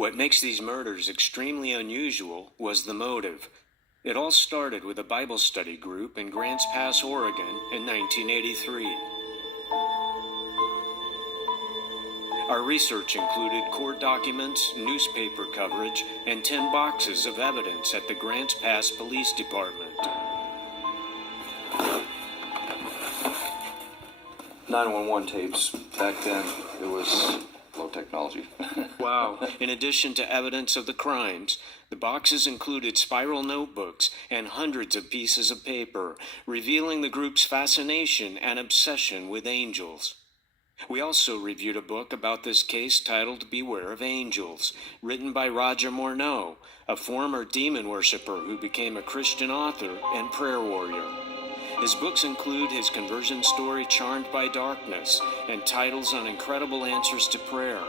What makes these murders extremely unusual was the motive. It all started with a Bible study group in Grants Pass, Oregon in 1983. Our research included court documents, newspaper coverage, and 10 boxes of evidence at the Grants Pass Police Department. 911 tapes. Back then, it was low technology. Wow. In addition to evidence of the crimes, the boxes included spiral notebooks and hundreds of pieces of paper, revealing the group's fascination and obsession with angels. We also reviewed a book about this case titled Beware of Angels, written by Roger Morneau, a former demon worshiper who became a Christian author and prayer warrior. His books include his conversion story Charmed by Darkness and titles on incredible answers to prayer.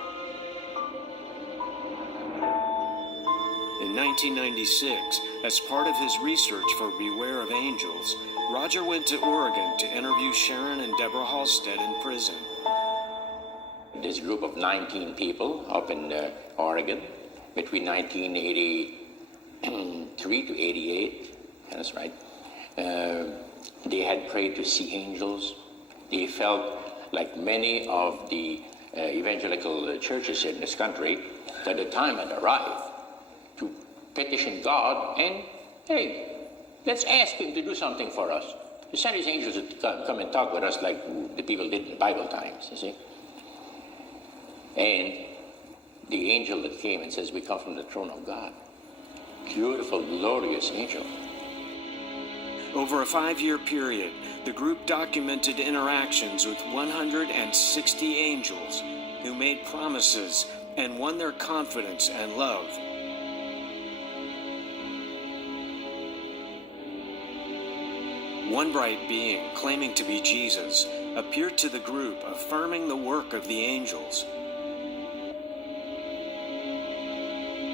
In 1996, as part of his research for Beware of Angels, Roger went to Oregon to interview Sharon and Deborah Halstead in prison. This group of 19 people up in Oregon between 1983 to 88, that's right. They had prayed to see angels. They felt, like many of the evangelical churches in this country, that the time had arrived to petition God and, hey, let's ask him to do something for us. To send his angels to come and talk with us like the people did in Bible times, you see. And the angel that came and says, we come from the throne of God. Beautiful, glorious angel. Over a 5-year period, the group documented interactions with 160 angels who made promises and won their confidence and love. One bright being, claiming to be Jesus, appeared to the group, affirming the work of the angels.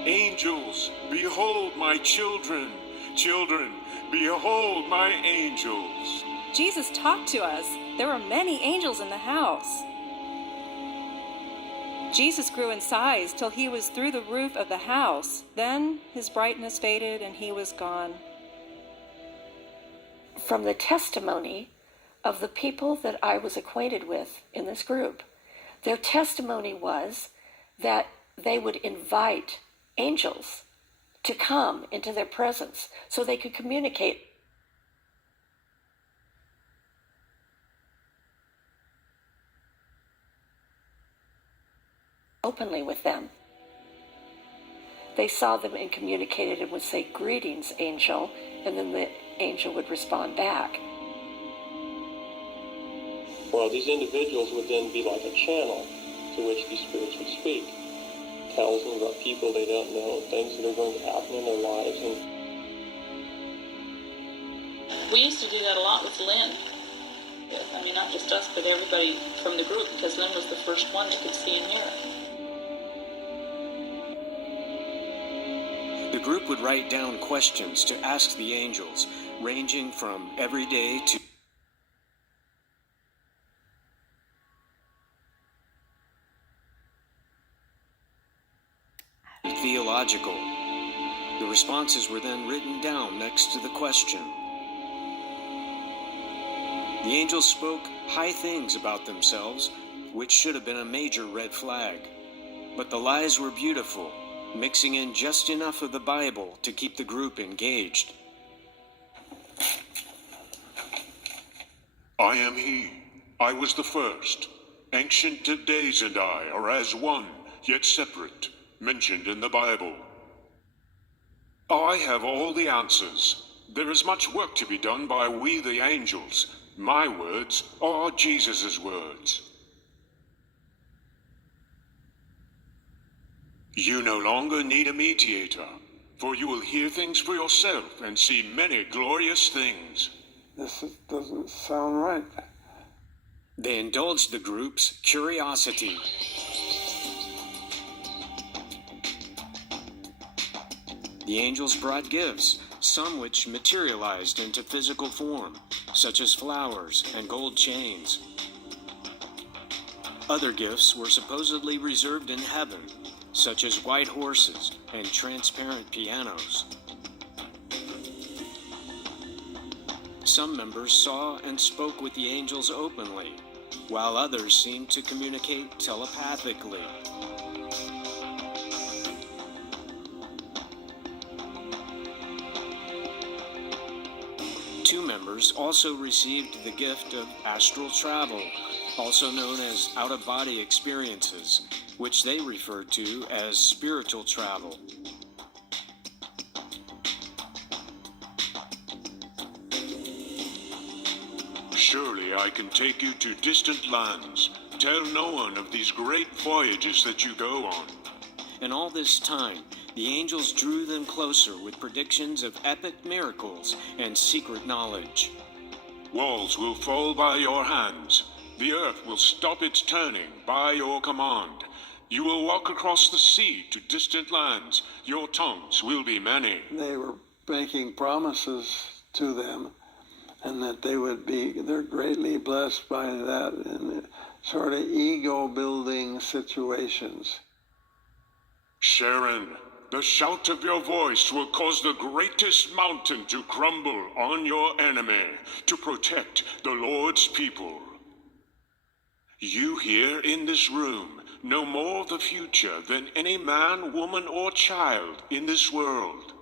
Angels, behold my children. Children, behold my angels. Jesus talked to us. There were many angels in the house. Jesus grew in size till he was through the roof of the house. Then his brightness faded and he was gone. From the testimony of the people that I was acquainted with in this group, their testimony was that they would invite angels to come into their presence so they could communicate. Openly with them. They saw them and communicated and would say, "Greetings, angel," and then the angel would respond back. Well, these individuals would then be like a channel to which these spirits would speak. Tells them about people they don't know, things that are going to happen in their lives. And we used to do that a lot with Lynn. I mean, not just us, but everybody from the group, because Lynn was the first one that could see and hear. The group would write down questions to ask the angels, ranging from everyday to theological. The responses were then written down next to the question. The angels spoke high things about themselves, which should have been a major red flag. But the lies were beautiful, mixing in just enough of the Bible to keep the group engaged. I am he. I was the first. Ancient of days and I are as one, yet separate, mentioned in the Bible. I have all the answers. There is much work to be done by we the angels. My words are Jesus' words. You no longer need a mediator, for you will hear things for yourself and see many glorious things. This doesn't sound right. They indulged the group's curiosity. The angels brought gifts, some which materialized into physical form, such as flowers and gold chains. Other gifts were supposedly reserved in heaven, such as white horses and transparent pianos. Some members saw and spoke with the angels openly, while others seemed to communicate telepathically. Two members also received the gift of astral travel, also known as out-of-body experiences, which they referred to as spiritual travel. Surely I can take you to distant lands. Tell no one of these great voyages that you go on. And all this time, the angels drew them closer with predictions of epic miracles and secret knowledge. Walls will fall by your hands. The earth will stop its turning by your command. You will walk across the sea to distant lands. Your tongues will be many. They were making promises to them, and that they're greatly blessed by that in sort of ego-building situations. Sharon, the shout of your voice will cause the greatest mountain to crumble on your enemy to protect the Lord's people. You here in this room know more of the future than any man, woman, or child in this world.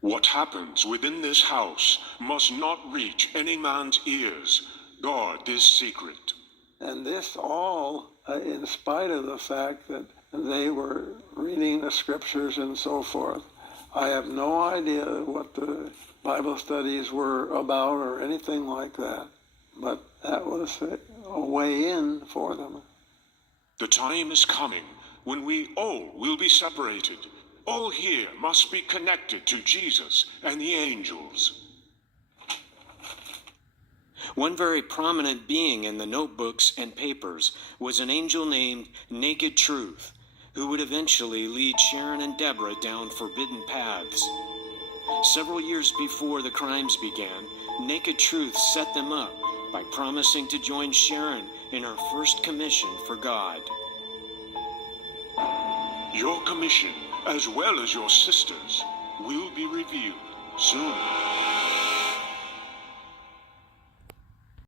What happens within this house must not reach any man's ears. Guard this secret. And this all, in spite of the fact that they were reading the scriptures and so forth. I have no idea what the Bible studies were about or anything like that, but that was a way in for them. The time is coming when we all will be separated. All here must be connected to Jesus and the angels. One very prominent being in the notebooks and papers was an angel named Naked Truth, who would eventually lead Sharon and Deborah down forbidden paths. Several years before the crimes began, Naked Truth set them up by promising to join Sharon in her first commission for God. Your commission, as well as your sisters, will be revealed soon.